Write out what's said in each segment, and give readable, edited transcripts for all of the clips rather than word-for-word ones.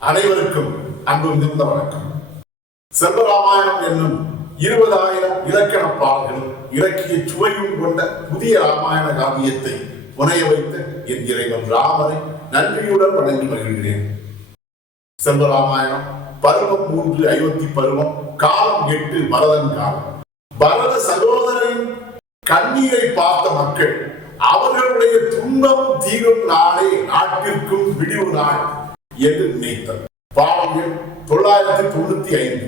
அனைவருக்கும் அன்பு மிகுந்த வணக்கம். செல்வராமாயணம் என்னும் 20,000 இலக்கண பாடல்களும் இலக்கிய சுவையும் கொண்ட புதிய ராமாயண காவியத்தை புனைய வைத்த என் இறைவன் ராமனை நன்றியுடன் வணங்கி மகிழ்கிறேன். செல்வராமாயணம் பருவம் 3 அயோத்தி பருவம், காலம் 8 பரதன் காலம். பரத சகோதரரின் கண்ணீரை பார்த்த மக்கள் அவர்களுடைய துன்பம் தீரும் நாளே நாட்டிற்கும் விடிவு நாள் என்று நினைத்தார். பாடல் 995.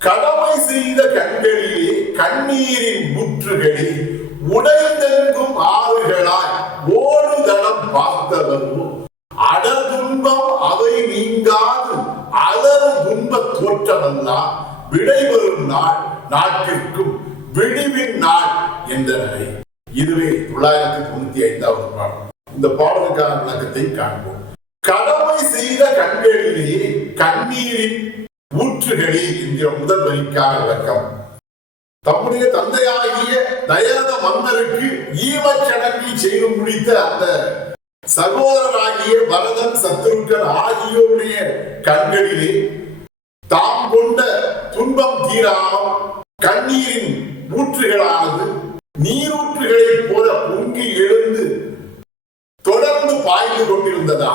கடமை செய்த கண்களிலே கண்ணீரின் முற்றுகளில் உடைந்தெங்கும் ஆறுகளாய் ஓடுதளம் பார்த்தவரோ அடர் துன்பம் அவை நீங்காது அலறு துன்ப தோற்றமெல்லாம் விடைபெறும் நாள் நாட்டிற்கும் விடிவின் நாள் என்றனரை. இதுவே 995வது பாடல். இந்த பாடலுக்கான விளக்கத்தை காண்போம். கடமை செய்த கண்களிலே கண்ணீரின் ஊற்றுகளில் என்கிற முதல் வரிக்கான விளக்கம். தம்முடைய தந்தையாகிய தயரத மன்னருக்கு ஈமச்சடங்கை செய்து முடித்த அந்த சகோதரராகிய பரதன் சத்ருக்கன் ஆகியோருடைய கண்களிலே தாம் கொண்ட துன்பம் தீராமல் கண்ணீரின் ஊற்றுகளானது நீரூற்றுகளை போல பொங்கி எழுந்து தொடர்ந்து பாய்ந்து கொண்டிருந்ததா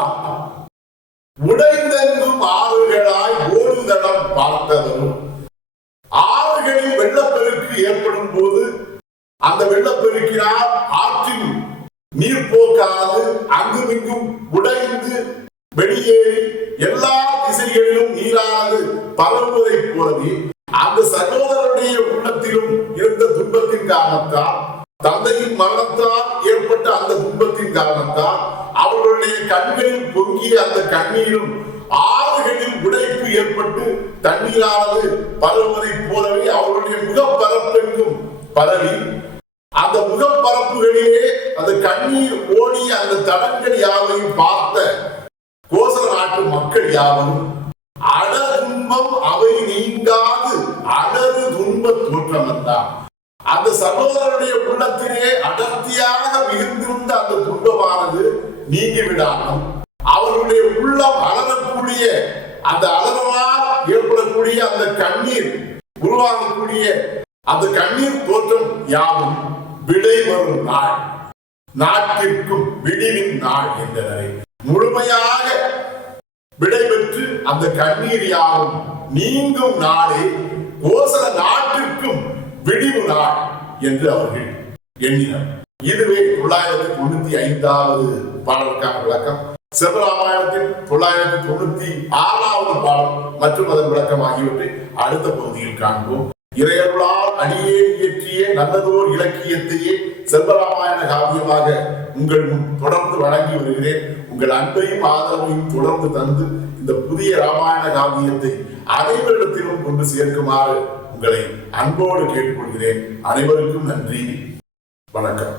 உடைந்தெங்கும் ஆறுகளாய் ஓடுதளம் பார்த்தவரும். ஆறுகளில் வெள்ளப்பெருக்கு ஏற்படும் போது அந்த வெள்ளப்பெருக்கினால் ஆற்றில் நீர் போக்காது அங்குமிங்கும் உடைந்து வெளியேறி எல்லா திசைகளிலும் நீரானது பரவுவதை போலவே அந்த சகோதரருடைய உள்ளத்திலும் இருந்த துன்பத்தின் காரணத்தால், தந்தையின் மரணத்தால் ஏற்பட்ட அந்த துன்பத்தின் காரணத்தால் அவர்களுடைய கண்களில் பொங்கிய அந்த கண்ணீரும் ஆறுகளில் உடைப்பு ஏற்பட்டு தண்ணீரானது பரவுவதை போலவே அவர்களுடைய முகப்பரப்பெங்கும் பரவி அந்த முகப்பரப்புகளிலே அந்த கண்ணீர் ஓடிய அந்த தடங்கள் யாவையும் பார்த்த கோசல நாட்டு மக்கள் யாவரும் அடர் துன்பம் அவை நீங்காது அடரு துன்ப தோற்றமென்றார். அந்த சகோதரருடைய உள்ளத்திலே அடர்த்தியாக மிகுந்திருந்த அந்த துன்பமானது நீங்கிவிடாமல் அவர்களுடைய உள்ளம் அலறக்கூடிய அந்த அலறலால் ஏற்படக்கூடிய அந்த கண்ணீர் உருவாகக்கூடிய அந்த கண்ணீர் தோற்றம் யாவும் விடை வரும் நாள் நாட்டிற்கும் விடிவின் நாள் என்றனரை. முழுமையாக விடைபெற்று அந்த கண்ணீர் யாவும் நீங்கும் நாளே கோசல நாட்டிற்கும் விடிவு நாள் என்று அவர்கள் எண்ணினர். இதுவே 995வது பாடலுக்கான விளக்கம். செல்வராமாயணத்தின் 996வது பாடல் மற்றும் அதன் விளக்கம் ஆகியவற்றை அடுத்த பகுதியில் காண்போம். இறையருளால் அடியே இயற்றிய நல்லதோர் இலக்கியத்தையே செல்வராமாயண காவியமாக உங்கள் முன் தொடர்ந்து வழங்கி வருகிறேன். உங்கள் அன்பையும் ஆதரவையும் தொடர்ந்து தந்து இந்த புதிய ராமாயண காவியத்தை அனைவரிடத்திலும் கொண்டு சேர்க்குமாறு உங்களை அன்போடு கேட்டுக்கொள்கிறேன். அனைவருக்கும் நன்றி, வணக்கம்.